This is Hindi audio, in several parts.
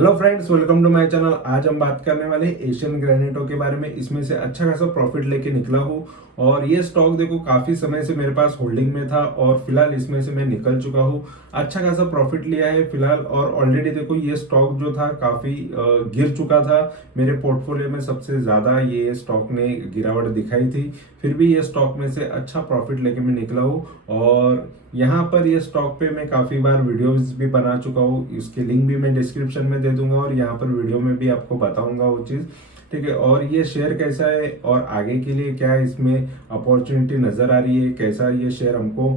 Hello friends, welcome to my channel. आज हम बात करने वाले हैं एशियन ग्रेनाइटो के बारे में। इसमें से अच्छा खासा प्रॉफिट लेके निकला हूँ और ये स्टॉक देखो काफी समय से मेरे पास होल्डिंग में था और फिलहाल इसमें से मैं निकल चुका हूँ। अच्छा खासा प्रॉफिट लिया है फिलहाल और ऑलरेडी देखो ये स्टॉक जो था काफी गिर चुका था। मेरे पोर्टफोलियो में सबसे ज्यादा ये स्टॉक ने गिरावट दिखाई थी, फिर भी ये स्टॉक में से अच्छा प्रॉफिट लेके मैं निकला हूँ। और यहाँ पर ये स्टॉक पे मैं काफी बार वीडियोस भी बना चुका हूँ, इसके लिंक भी मैं डिस्क्रिप्शन में दे दूंगा और यहाँ पर वीडियो में भी आपको बताऊंगा वो चीज। ठीक है, और ये शेयर कैसा है और आगे के लिए क्या इसमें अपॉर्चुनिटी नजर आ रही है, कैसा ये शेयर हमको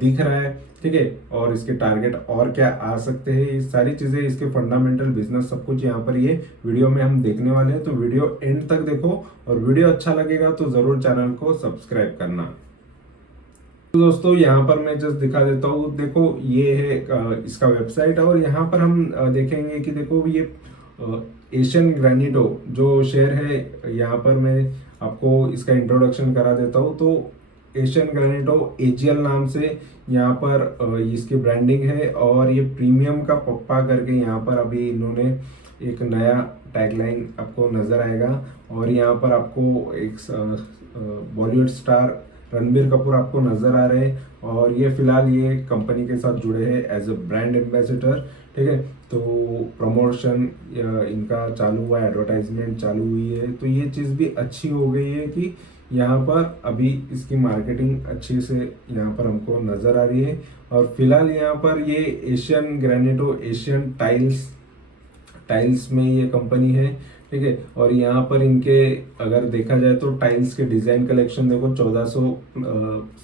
दिख रहा है। ठीक है, और इसके टारगेट और क्या आ सकते हैं, ये सारी चीजें, इसके फंडामेंटल बिजनेस सब कुछ यहाँ पर ये वीडियो में हम देखने वाले हैं। तो वीडियो एंड तक देखो और वीडियो अच्छा लगेगा तो जरूर चैनल को सब्सक्राइब करना। तो दोस्तों यहाँ पर मैं जस्ट दिखा देता हूँ। देखो ये है इसका वेबसाइट और यहाँ पर हम देखेंगे कि देखो ये एशियन ग्रेनाइटो जो शेयर है, यहाँ पर मैं आपको इसका इंट्रोडक्शन करा देता हूँ। तो एशियन ग्रेनाइटो एजीएल नाम से यहाँ पर इसकी ब्रांडिंग है और ये प्रीमियम का पप्पा करके यहाँ पर अभी इन्होंने एक नया टैगलाइन आपको नजर आएगा। और यहाँ पर आपको एक बॉलीवुड स्टार रणबीर कपूर आपको नजर आ रहे हैं और ये फिलहाल ये कंपनी के साथ जुड़े हैं एज अ ब्रांड एम्बेसडर। ठीक है, तो प्रमोशन इनका चालू हुआ, एडवर्टाइजमेंट चालू हुई है, तो ये चीज़ भी अच्छी हो गई है कि यहाँ पर अभी इसकी मार्केटिंग अच्छी से यहाँ पर हमको नजर आ रही है। और फिलहाल यहाँ पर ये एशियन ग्रेनाइटो एशियन टाइल्स टाइल्स में ये कंपनी है। ठीक है, और यहाँ पर इनके अगर देखा जाए तो टाइल्स के डिजाइन कलेक्शन देखो 1400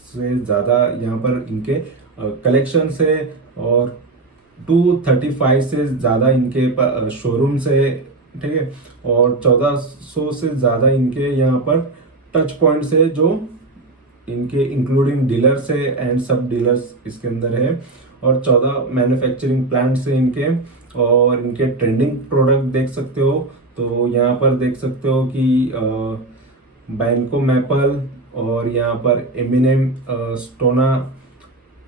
से ज़्यादा यहाँ पर इनके कलेक्शन है और 235 से ज़्यादा इनके शोरूम्स है। ठीक है, और 1400 से ज़्यादा इनके यहाँ पर टच पॉइंट्स है जो इनके इंक्लूडिंग डीलर्स है एंड सब डीलर्स इसके अंदर है। और 14 मैन्युफैक्चरिंग प्लांट्स है इनके और इनके ट्रेंडिंग प्रोडक्ट देख सकते हो। तो यहाँ पर देख सकते हो कि बैंको मैपल और यहाँ पर एमिनेम स्टोना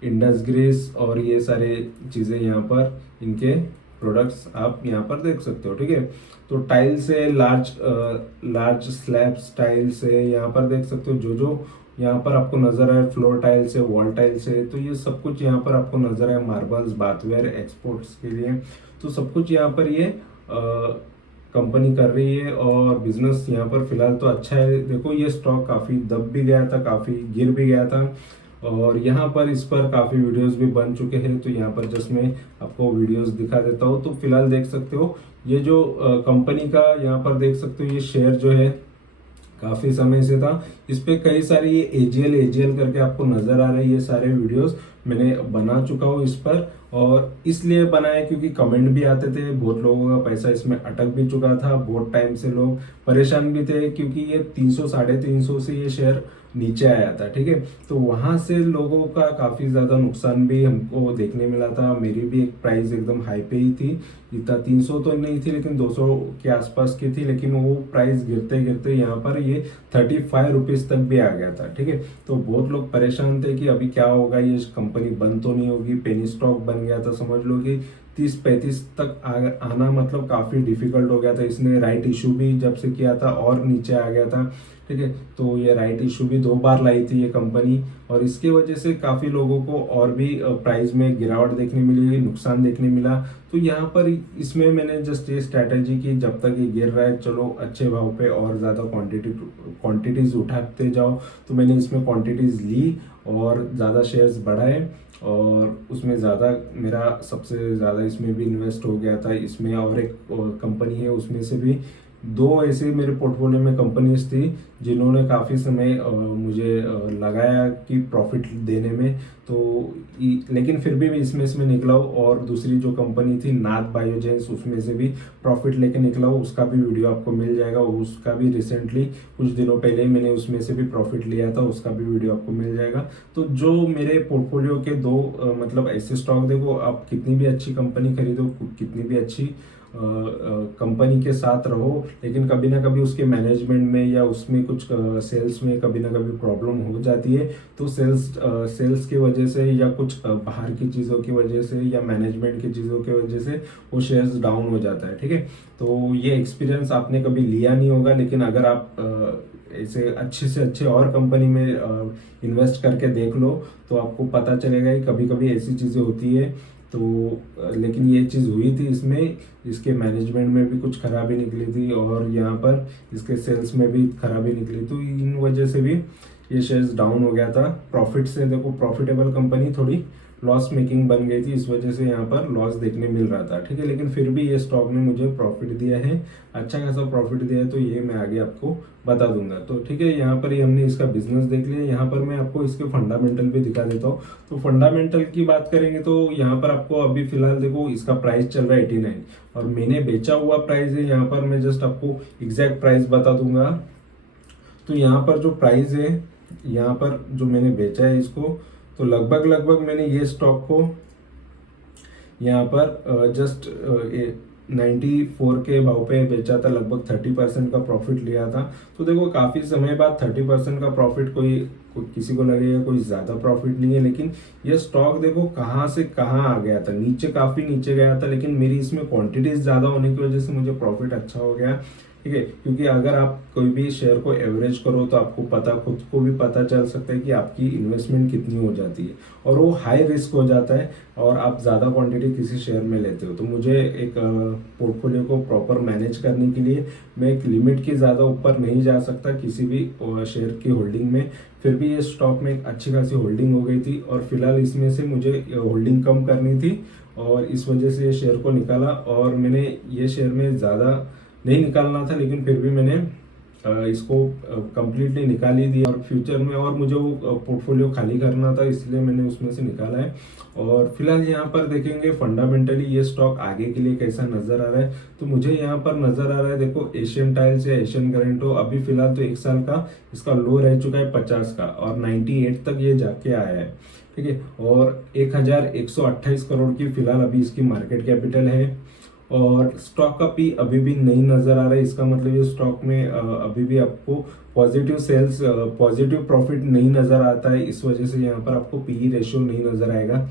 इंडस ग्रीस और ये सारे चीज़ें यहाँ पर इनके प्रोडक्ट्स आप यहाँ पर देख सकते हो। ठीक है, तो टाइल्स है, लार्ज स्लैब्स टाइल्स है, यहाँ पर देख सकते हो जो जो यहाँ पर आपको नजर आए, फ्लोर टाइल्स है, वॉल टाइल्स है, तो ये सब कुछ यहाँ पर आपको नजर आए, मार्बल्स, बाथवेयर एक्सपोर्ट्स के लिए, तो सब कुछ यहाँ पर ये कंपनी कर रही है और बिजनेस यहाँ पर फिलहाल तो अच्छा है। देखो ये स्टॉक काफ़ी दब भी गया था, काफ़ी गिर भी गया था और यहाँ पर इस पर काफ़ी वीडियोस भी बन चुके हैं। तो यहाँ पर जस्ट मैं आपको वीडियोस दिखा देता हूँ। तो फिलहाल देख सकते हो ये जो कंपनी का यहाँ पर देख सकते हो ये शेयर जो है काफी समय से था, इस पे कई सारे ये एजीएल एजीएल करके आपको नजर आ रहे हैं। ये सारे वीडियोस मैंने बना चुका हूँ इस पर और इसलिए बनाया क्योंकि कमेंट भी आते थे, बहुत लोगों का पैसा इसमें अटक भी चुका था, बहुत टाइम से लोग परेशान भी थे क्योंकि ये 300 350 से ये शेयर नीचे आया था। ठीक है, तो वहां से लोगों का काफी ज्यादा नुकसान भी हमको देखने मिला था। मेरी भी एक प्राइस एकदम हाई पे ही थी, इतना 300 तो नहीं थी लेकिन 200 के आसपास की थी, लेकिन वो प्राइस गिरते गिरते यहाँ पर ये 35 रुपीज तक भी आ गया था। ठीक है, तो बहुत लोग परेशान थे कि अभी क्या होगा, ये कंपनी बंद तो नहीं होगी, पेनी स्टॉक बन गया था। समझ लो कि 30-35 तक आना मतलब काफी डिफिकल्ट हो गया था। इसने राइट इशू भी जब से किया था और नीचे आ गया था। ठीक है, तो ये राइट इशू भी 2 बार लाई थी ये कंपनी और इसके वजह से काफी लोगों को और भी प्राइस में गिरावट देखने मिली, नुकसान देखने मिला। तो यहाँ पर इसमें मैंने जस्ट ये स्ट्रैटेजी की, जब तक ये गिर रहा है चलो अच्छे भाव पे और ज़्यादा क्वांटिटीज उठाते जाओ। तो मैंने इसमें क्वांटिटीज ली और ज़्यादा शेयर्स बढ़ाए और उसमें ज़्यादा मेरा सबसे ज़्यादा इसमें भी इन्वेस्ट हो गया था। इसमें और एक कंपनी है उसमें से भी 2 ऐसे मेरे पोर्टफोलियो में कंपनीज थी जिन्होंने काफ़ी समय मुझे लगाया कि प्रॉफिट देने में। तो लेकिन फिर भी मैं इसमें से निकला हूँ और दूसरी जो कंपनी थी नाथ बायोजेंस, उसमें से भी प्रॉफिट लेके निकला हूँ। उसका भी वीडियो आपको मिल जाएगा, उसका भी रिसेंटली कुछ दिनों पहले ही मैंने उसमें से भी प्रॉफिट लिया था, उसका भी वीडियो आपको मिल जाएगा। तो जो मेरे पोर्टफोलियो के 2 मतलब ऐसे स्टॉक, देखो आप कितनी भी अच्छी कंपनी खरीदो, कितनी भी अच्छी कंपनी के साथ रहो, लेकिन कभी ना कभी उसके मैनेजमेंट में या उसमें कुछ सेल्स में कभी ना कभी प्रॉब्लम हो जाती है। तो सेल्स की वजह से या कुछ बाहर की चीज़ों की वजह से या मैनेजमेंट की चीज़ों की वजह से वो शेयर्स डाउन हो जाता है। ठीक है, तो ये एक्सपीरियंस आपने कभी लिया नहीं होगा, लेकिन अगर आप ऐसे अच्छे से अच्छे और कंपनी में इन्वेस्ट करके देख लो तो आपको पता चलेगा कि कभी कभी ऐसी चीज़ें होती है। तो लेकिन ये चीज़ हुई थी इसमें, इसके मैनेजमेंट में भी कुछ खराबी निकली थी और यहाँ पर इसके सेल्स में भी खराबी निकली, तो इन वजह से भी ये शेयर्स डाउन हो गया था। प्रॉफिट से देखो, प्रॉफिटेबल कंपनी थोड़ी लॉस मेकिंग बन गई थी, इस वजह से यहाँ पर लॉस देखने मिल रहा था। ठीक है, लेकिन फिर भी ये स्टॉक ने मुझे प्रॉफिट दिया है, अच्छा खासा प्रॉफिट दिया है, तो ये मैं आगे आपको बता दूंगा। तो ठीक है, यहाँ पर ही हमने इसका बिजनेस देख लिया। यहाँ पर मैं आपको इसके फंडामेंटल भी दिखा देता हूँ। तो फंडामेंटल की बात करेंगे तो यहाँ पर आपको अभी फिलहाल देखो इसका प्राइस चल रहा है 89 और मैंने बेचा हुआ प्राइस है, यहाँ पर मैं जस्ट आपको एग्जैक्ट प्राइस बता दूंगा। तो यहाँ पर जो प्राइस है, यहाँ पर जो मैंने बेचा है इसको, तो लगभग मैंने ये स्टॉक को यहाँ पर जस्ट 94 के भाव पे बेचा था, लगभग 30% का प्रॉफिट लिया था। तो देखो काफ़ी समय बाद 30% का प्रॉफिट कोई किसी को लगेगा कोई ज़्यादा प्रॉफिट नहीं है, लेकिन ये स्टॉक देखो कहाँ से कहाँ आ गया था, नीचे काफ़ी नीचे गया था, लेकिन मेरी इसमें क्वांटिटीज ज़्यादा होने की वजह से मुझे प्रॉफिट अच्छा हो गया। ठीक है, क्योंकि अगर आप कोई भी शेयर को एवरेज करो तो आपको खुद को भी पता चल सकता है कि आपकी इन्वेस्टमेंट कितनी हो जाती है, और वो हाई रिस्क हो जाता है और आप ज़्यादा क्वांटिटी किसी शेयर में लेते हो। तो मुझे एक पोर्टफोलियो को प्रॉपर मैनेज करने के लिए मैं एक लिमिट के ज़्यादा ऊपर नहीं जा सकता किसी भी शेयर की होल्डिंग में। फिर भी ये स्टॉक में एक अच्छी खासी होल्डिंग हो गई थी और फिलहाल इसमें से मुझे होल्डिंग कम करनी थी और इस वजह से ये शेयर को निकाला, और मैंने ये शेयर में ज़्यादा नहीं निकालना था, लेकिन फिर भी मैंने इसको कंप्लीटली निकाल ही दिया। और फ्यूचर में और मुझे वो पोर्टफोलियो खाली करना था, इसलिए मैंने उसमें से निकाला है। और फिलहाल यहाँ पर देखेंगे फंडामेंटली ये स्टॉक आगे के लिए कैसा नजर आ रहा है। तो मुझे यहाँ पर नजर आ रहा है, देखो एशियन टाइल्स या एशियन ग्रेनाइट अभी फिलहाल तो 1 साल का इसका लो रह चुका है 50 का, और 98 तक ये जाके आया है। ठीक है, और 1128 करोड़ की फिलहाल अभी इसकी मार्केट कैपिटल है, और स्टॉक का पी अभी भी नहीं नजर आ रहा है। इसका मतलब ये स्टॉक में अभी भी आपको पॉजिटिव सेल्स पॉजिटिव प्रॉफिट नहीं नजर आता है, इस वजह से यहाँ पर आपको पी रेशियो नहीं नजर आएगा।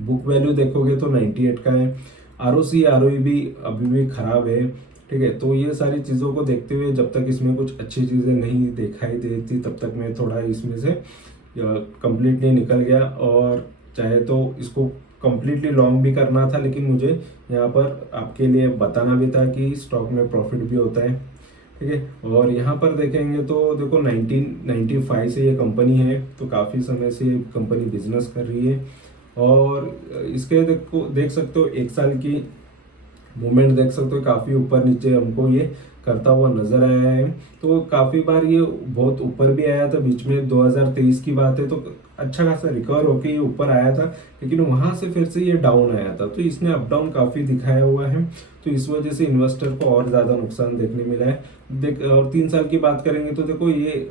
बुक वैल्यू देखोगे तो 98 का है, आरओसी आरओई भी अभी भी खराब है। ठीक है, तो ये सारी चीज़ों को देखते हुए जब तक इसमें कुछ अच्छी चीज़ें नहीं दिखाई देती तब तक मैं थोड़ा इसमें से कंप्लीटली निकल गया, और चाहे तो इसको कंप्लीटली लॉन्ग भी करना था, लेकिन मुझे यहाँ पर आपके लिए बताना भी था कि स्टॉक में प्रॉफिट भी होता है। ठीक है, और यहाँ पर देखेंगे तो देखो 1995 से ये कंपनी है, तो काफ़ी समय से ये कंपनी बिजनेस कर रही है, और इसके देख सकते हो 1 साल की मूवमेंट देख सकते हो, काफ़ी ऊपर नीचे हमको ये करता हुआ नजर आया है। तो काफ़ी बार ये बहुत ऊपर भी आया था, बीच में 2023 की बात है तो अच्छा खासा रिकवर होके ये ऊपर आया था, लेकिन वहां से फिर से ये डाउन आया था। तो इसने अप डाउन काफ़ी दिखाया हुआ है, तो इस वजह से इन्वेस्टर को और ज़्यादा नुकसान देखने मिला है। देख, और 3 साल की बात करेंगे तो देखो ये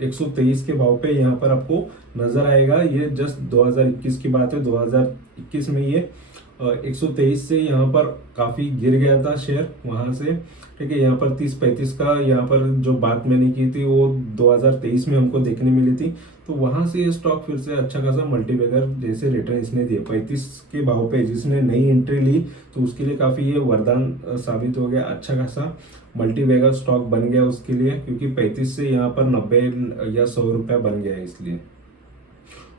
123 के भाव पे यहाँ पर आपको नजर आएगा। ये जस्ट 2021 की बात है, 2021 में ये 123 से यहाँ पर काफ़ी गिर गया था शेयर वहाँ से। ठीक है, यहाँ पर 30-35 का यहाँ पर जो बात मैंने की थी वो 2023 में हमको देखने मिली थी। तो वहाँ से ये स्टॉक फिर से अच्छा खासा मल्टीबैगर जैसे रिटर्न इसने दिए 35 के भाव पे। जिसने नई एंट्री ली तो उसके लिए काफ़ी ये वरदान साबित हो गया, अच्छा खासा मल्टीबैगर स्टॉक बन गया उसके लिए, क्योंकि 35 से यहाँ पर 90 या 100 रुपया बन गया है इसलिए।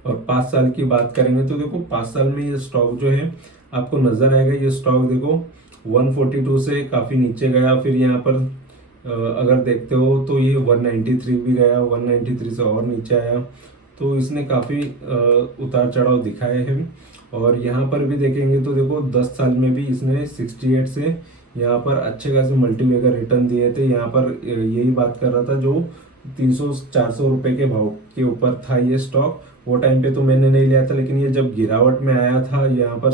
और 5 साल की बात करेंगे तो देखो 5 साल में ये स्टॉक जो है आपको नजर आएगा। ये स्टॉक देखो 142 से काफ़ी नीचे गया, फिर यहाँ पर अगर देखते हो तो ये 193 भी गया, 193 से और नीचे आया। तो इसने काफ़ी उतार चढ़ाव दिखाए हैं। और यहाँ पर भी देखेंगे तो देखो 10 साल में भी इसने 68 से यहाँ पर अच्छे खासे मल्टीबैगर रिटर्न दिए थे। यहाँ पर यही बात कर रहा था जो 300-400 रुपए के भाव के ऊपर था ये स्टॉक, वो टाइम पे तो मैंने नहीं लिया था, लेकिन ये जब गिरावट में आया था यहाँ पर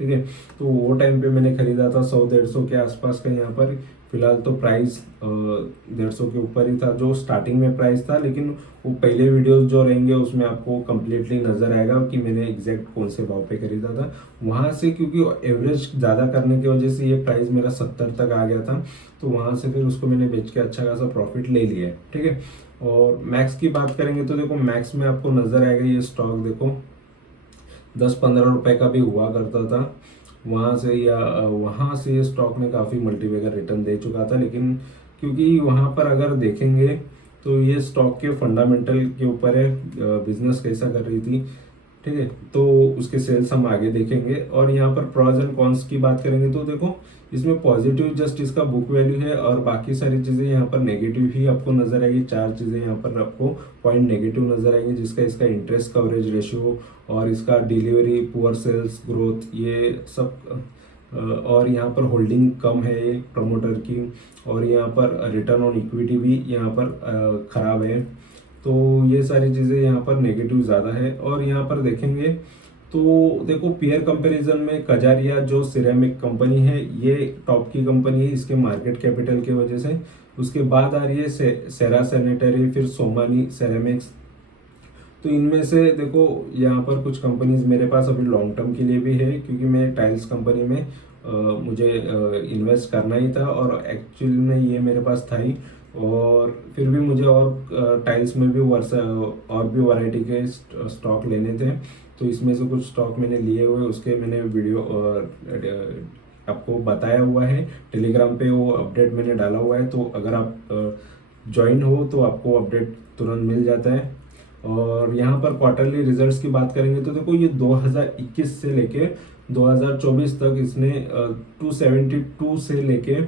ठीक है। तो वो टाइम पे मैंने खरीदा था 100-150 के आसपास का। यहाँ पर फिलहाल तो प्राइस 150 के ऊपर ही था जो स्टार्टिंग में प्राइस था, लेकिन वो पहले वीडियोस जो रहेंगे उसमें आपको कम्प्लीटली नजर आएगा कि मैंने एग्जैक्ट कौन से भाव पे खरीदा था। वहां से क्योंकि एवरेज ज़्यादा करने की वजह से ये प्राइस मेरा 70 तक आ गया था, तो वहां से फिर उसको मैंने बेच के अच्छा खासा प्रॉफिट ले लिया है, ठीक है। और मैक्स की बात करेंगे तो देखो मैक्स में आपको नजर आएगा ये स्टॉक देखो 10-15 रुपए का भी हुआ करता था। वहाँ से ये स्टॉक ने काफ़ी मल्टीबैगर रिटर्न दे चुका था, लेकिन क्योंकि वहाँ पर अगर देखेंगे तो ये स्टॉक के फंडामेंटल के ऊपर है, बिजनेस कैसा कर रही थी, ठीक है। तो उसके सेल्स हम आगे देखेंगे। और यहाँ पर प्रॉज एंड कॉन्स की बात करेंगे तो देखो इसमें पॉजिटिव जस्ट इसका बुक वैल्यू है, और बाकी सारी चीज़ें यहाँ पर नेगेटिव ही आपको नजर आएगी। 4 चीज़ें यहाँ पर आपको पॉइंट नेगेटिव नजर आएंगे, जिसका इसका इंटरेस्ट कवरेज रेशियो और इसका डिलीवरी, पुअर सेल्स ग्रोथ, ये सब। और यहाँ पर होल्डिंग कम है प्रमोटर की, और यहाँ पर रिटर्न ऑन इक्विटी भी यहाँ पर खराब है। तो ये सारी चीज़ें यहाँ पर नेगेटिव ज़्यादा है। और यहाँ पर देखेंगे तो देखो पीयर कंपैरिजन में कजारिया जो सिरेमिक कंपनी है ये टॉप की कंपनी है इसके मार्केट कैपिटल की वजह से। उसके बाद आ रही है सेरा सैनिटरी, फिर सोमानी सेरेमिक्स। तो इनमें से देखो यहाँ पर कुछ कंपनीज मेरे पास अभी लॉन्ग टर्म के लिए भी है, क्योंकि मैं टाइल्स कंपनी में मुझे इन्वेस्ट करना ही था, और एक्चुअली में ये मेरे पास था ही। और फिर भी मुझे और टाइल्स में भी और भी वैरायटी के स्टॉक लेने थे, तो इसमें से कुछ स्टॉक मैंने लिए हुए, उसके मैंने वीडियो आपको बताया हुआ है टेलीग्राम पे, वो अपडेट मैंने डाला हुआ है। तो अगर आप ज्वाइन हो तो आपको अपडेट तुरंत मिल जाता है। और यहाँ पर क्वार्टरली रिजल्ट्स की बात करेंगे तो देखो ये 2021 से लेके 2024 तक इसने 272 से लेके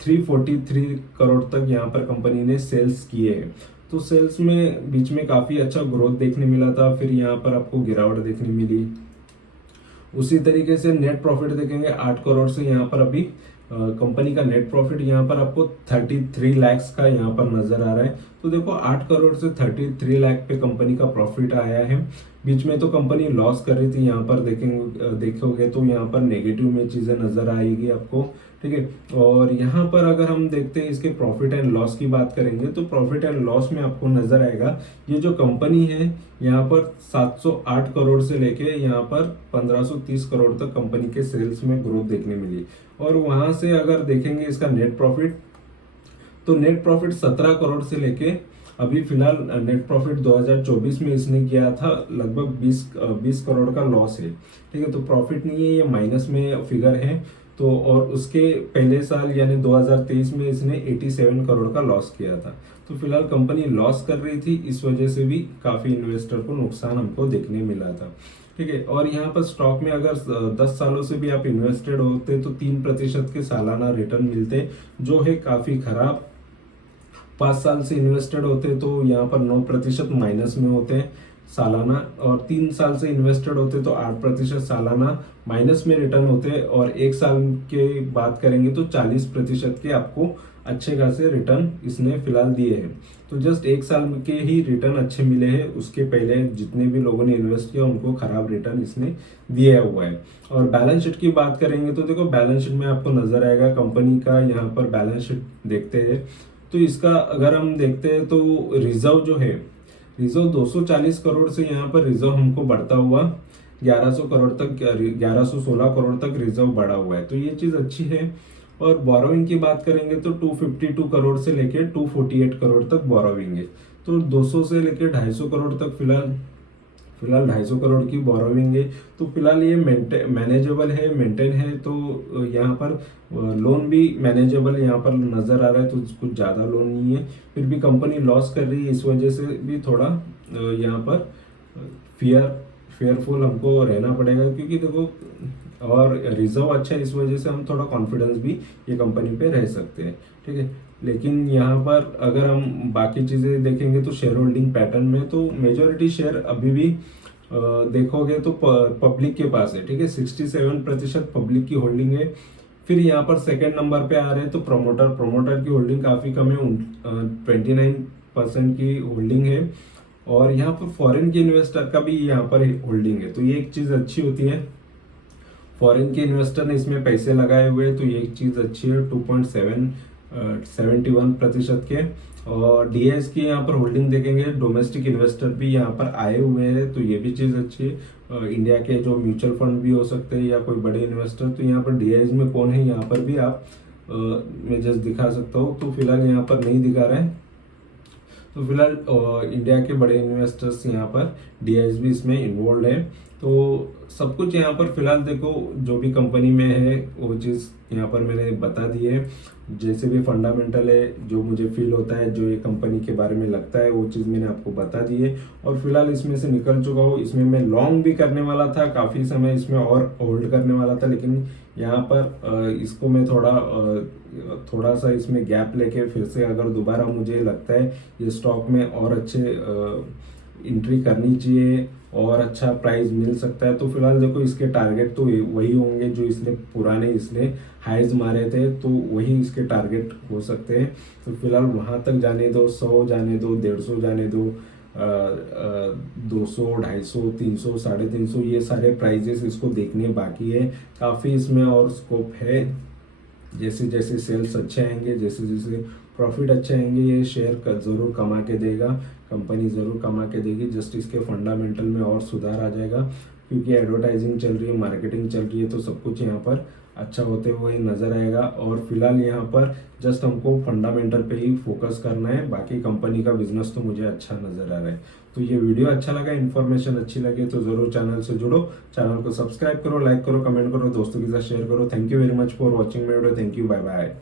343 करोड़ तक यहाँ पर कंपनी ने सेल्स किए हैं। तो सेल्स में बीच में काफ़ी अच्छा ग्रोथ देखने मिला था, फिर यहाँ पर आपको गिरावट देखने मिली। उसी तरीके से नेट प्रॉफिट देखेंगे 8 करोड़ से यहाँ पर अभी कंपनी का नेट प्रॉफिट यहाँ पर आपको 33 लाख का यहाँ पर नजर आ रहा है। तो देखो 8 करोड़ से 33 लाख पे कंपनी का प्रॉफिट आया है। बीच में तो कंपनी लॉस कर रही थी, यहाँ पर देखोगे तो यहाँ पर नेगेटिव में चीजें नजर आएगी आपको, ठीक है। और यहाँ पर अगर हम देखते हैं इसके प्रॉफिट एंड लॉस की बात करेंगे तो प्रॉफिट एंड लॉस में आपको नजर आएगा ये जो कंपनी है यहाँ पर 708 करोड़ से लेके यहाँ पर 1530 करोड़ तक कंपनी के सेल्स में ग्रोथ देखने मिली। और वहां से अगर देखेंगे इसका नेट प्रॉफिट, तो नेट प्रॉफिट 17 करोड़ से लेके अभी फिलहाल नेट प्रॉफिट 2024 में इसने किया था लगभग 20 करोड़ का लॉस है, ठीक है। तो प्रॉफिट नहीं है, ये माइनस में फिगर है। तो और उसके पहले साल यानी 2023 में इसने 87 करोड़ का लॉस किया था। तो फिलहाल कंपनी लॉस कर रही थी, इस वजह से भी काफी इन्वेस्टर को नुकसान हमको देखने मिला था, ठीक है। और यहाँ पर स्टॉक में अगर 10 सालों से भी आप इन्वेस्टेड होते तो 3% के सालाना रिटर्न मिलते, जो है काफी खराब। 5 साल से इन्वेस्टेड होते तो यहाँ पर 9% माइनस में होते हैं सालाना, और 3 साल से इन्वेस्टेड होते तो 8% सालाना माइनस में रिटर्न होते, और 1 साल के बात करेंगे तो 40% के आपको अच्छे खासे रिटर्न इसने फिलहाल दिए हैं। तो जस्ट 1 साल के ही रिटर्न अच्छे मिले हैं, उसके पहले जितने भी लोगों ने इन्वेस्ट किया उनको खराब रिटर्न इसने दिया हुआ है। और बैलेंस शीट की बात करेंगे तो देखो बैलेंस शीट में आपको नजर आएगा कंपनी का, यहाँ पर बैलेंस शीट देखते हैं तो इसका अगर हम देखते हैं तो रिजर्व जो है, रिजर्व 240 करोड़ से यहाँ पर रिजर्व हमको बढ़ता हुआ 1100 करोड़ तक, 1116 करोड़ तक रिजर्व बढ़ा हुआ है, तो ये चीज अच्छी है। और बोरोइंग की बात करेंगे तो 252 करोड़ से लेके 248 करोड़ तक बोरोइंग है। तो 200 से लेके 250 करोड़ तक फिलहाल 250 करोड़ की बोरोइंग है। तो फिलहाल ये मैनेजेबल है, मेंटेन है। तो यहाँ पर लोन भी मैनेजेबल यहाँ पर नजर आ रहा है, तो कुछ ज्यादा लोन नहीं है। फिर भी कंपनी लॉस कर रही है, इस वजह से भी थोड़ा यहाँ पर फेयरफुल हमको रहना पड़ेगा, क्योंकि देखो और रिजर्व अच्छा है, इस वजह से हम थोड़ा कॉन्फिडेंस भी ये कंपनी पे रह सकते हैं, ठीक है। लेकिन यहाँ पर अगर हम बाकी चीजें देखेंगे तो शेयर होल्डिंग पैटर्न में तो मेजोरिटी शेयर अभी भी देखोगे तो पब्लिक के पास है, ठीक है। 67% पब्लिक की होल्डिंग है। फिर यहाँ पर सेकंड नंबर पे आ रहे हैं तो प्रमोटर की होल्डिंग काफी कम है, 29% की होल्डिंग है। और यहाँ पर फॉरेन के इन्वेस्टर का भी यहाँ पर होल्डिंग है, तो ये एक चीज अच्छी होती है। फॉरेन के इन्वेस्टर ने इसमें पैसे लगाए हुए हैं, तो ये एक चीज़ अच्छी है। 2.71% के। और डीएस की यहाँ पर होल्डिंग देखेंगे, डोमेस्टिक इन्वेस्टर भी यहाँ पर आए हुए हैं, तो ये भी चीज़ अच्छी है। इंडिया के जो म्यूचुअल फंड भी हो सकते हैं या कोई बड़े इन्वेस्टर, तो यहाँ पर डीएस में कौन है यहाँ पर भी आप मैं जस्ट दिखा सकता हूँ। तो फिलहाल यहाँ पर नहीं दिखा रहा है। तो फिलहाल इंडिया के बड़े इन्वेस्टर्स यहाँ पर डीआईएसबी इसमें इन्वॉल्व है। तो सब कुछ यहाँ पर फिलहाल देखो, जो भी कंपनी में है वो चीज़ यहाँ पर मैंने बता दी है। जैसे भी फंडामेंटल है, जो मुझे फील होता है, जो ये कंपनी के बारे में लगता है, वो चीज़ मैंने आपको बता दी है। और फिलहाल इसमें से निकल चुका हूँ। इसमें मैं लॉन्ग भी करने वाला था, काफ़ी समय इसमें और होल्ड करने वाला था, लेकिन यहाँ पर इसको मैं थोड़ा सा इसमें गैप लेके फिर से अगर दोबारा मुझे लगता है ये स्टॉक में और अच्छे एंट्री करनी चाहिए और अच्छा प्राइस मिल सकता है, तो फिलहाल देखो इसके टारगेट तो वही होंगे जो इसने हाइज मारे थे, तो वही इसके टारगेट हो सकते हैं। तो फिलहाल वहां तक जाने दो, 100 जाने दो, 150 जाने दो, 200, 250, 300, 350, ये सारे प्राइजेस इसको देखने बाकी है। काफ़ी इसमें और स्कोप है। जैसे जैसे सेल्स अच्छे आएंगे, जैसे जैसे प्रॉफिट अच्छे आएंगे, ये शेयर ज़रूर कमा के देगा, कंपनी ज़रूर कमा के देगी। जस्ट इसके फंडामेंटल में और सुधार आ जाएगा, क्योंकि एडवर्टाइजिंग चल रही है, मार्केटिंग चल रही है, तो सब कुछ यहाँ पर अच्छा होते हुए नज़र आएगा। और फिलहाल यहाँ पर जस्ट हमको फंडामेंटल पे ही फोकस करना है, बाकी कंपनी का बिजनेस तो मुझे अच्छा नज़र आ रहा है। तो ये वीडियो अच्छा लगा, इन्फॉर्मेशन अच्छी लगी तो ज़रूर चैनल से जुड़ो, चैनल को सब्सक्राइब करो, लाइक करो, कमेंट करो, दोस्तों के साथ शेयर करो। Thank you very much for watching my video. Thank you, bye bye.